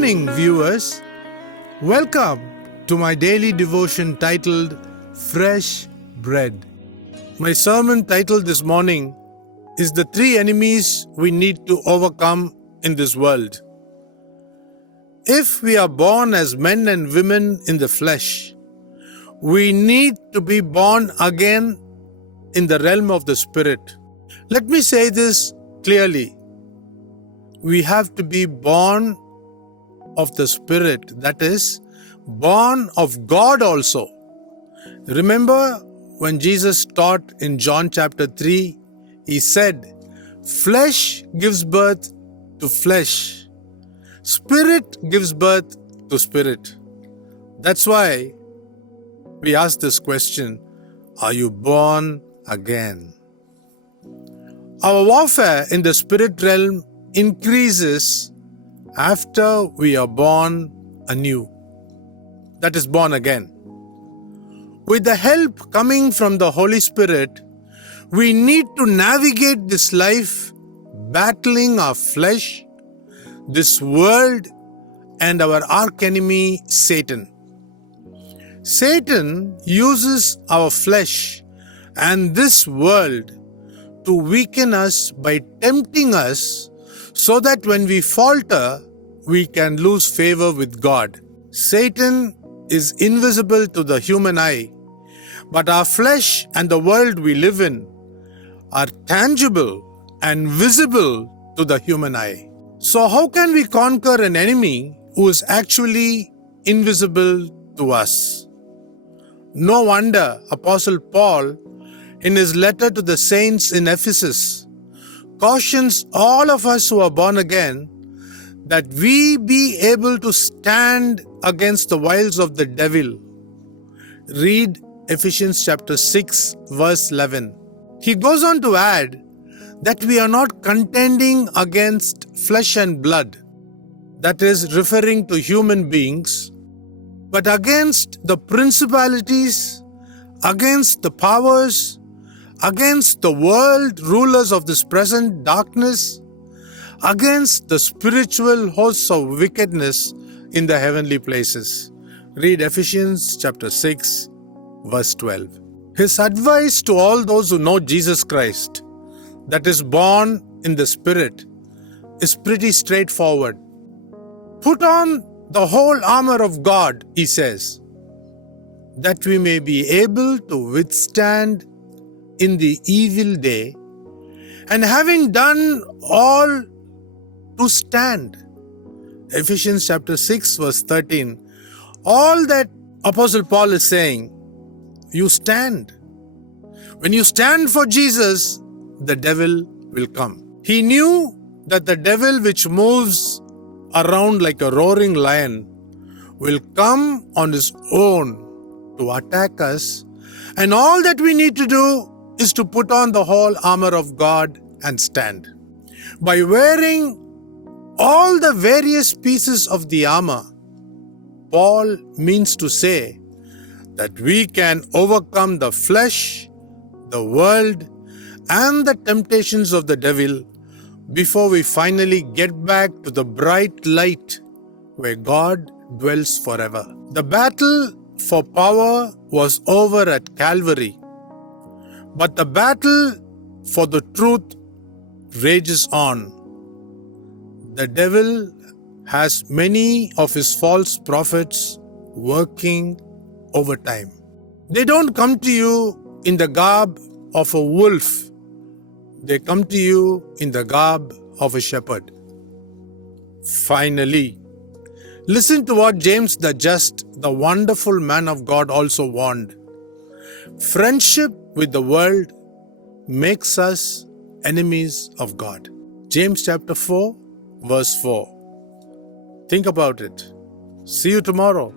morning, viewers. Welcome to my daily devotion titled Fresh Bread. My sermon titled this morning is The Three Enemies We Need to Overcome in This World. If we are born as men and women in the flesh, we need to be born again in the realm of the Spirit. Let me say this clearly. We have to be born of the Spirit, that is, born of God also. Remember when Jesus taught in John chapter 3, he said, flesh gives birth to flesh. Spirit gives birth to spirit. That's why we ask this question, are you born again? Our warfare in the spirit realm increases after we are born anew. That is, born again. With the help coming from the Holy Spirit, we need to navigate this life battling our flesh, this world, and our archenemy Satan. Satan uses our flesh and this world to weaken us by tempting us so that when we falter, we can lose favor with God. Satan is invisible to the human eye, but our flesh and the world we live in are tangible and visible to the human eye. So how can we conquer an enemy who is actually invisible to us? No wonder Apostle Paul, in his letter to the saints in Ephesus, cautions all of us who are born again that we be able to stand against the wiles of the devil. Read Ephesians chapter 6 verse 11. He goes on to add that we are not contending against flesh and blood, that is referring to human beings, but against the principalities, against the powers, against the world rulers of this present darkness, against the spiritual hosts of wickedness in the heavenly places. Read Ephesians chapter 6, verse 12. His advice to all those who know Jesus Christ, that is born in the Spirit, is pretty straightforward. Put on the whole armor of God, he says, that we may be able to withstand in the evil day, and having done all, to stand. Ephesians chapter 6 verse 13. All that Apostle Paul is saying, you stand. When you stand for Jesus, the devil will come. He knew that the devil, which moves around like a roaring lion, will come on his own to attack us, and all that we need to do is to put on the whole armor of God and stand. By wearing all the various pieces of the armor, Paul means to say that we can overcome the flesh, the world, and the temptations of the devil before we finally get back to the bright light where God dwells forever. The battle for power was over at Calvary, but the battle for the truth rages on. The devil has many of his false prophets working overtime. They don't come to you in the garb of a wolf. They come to you in the garb of a shepherd. Finally, listen to what James the Just, the wonderful man of God, also warned. Friendship with the world makes us enemies of God. James chapter 4, verse 4. Think about it. See you tomorrow.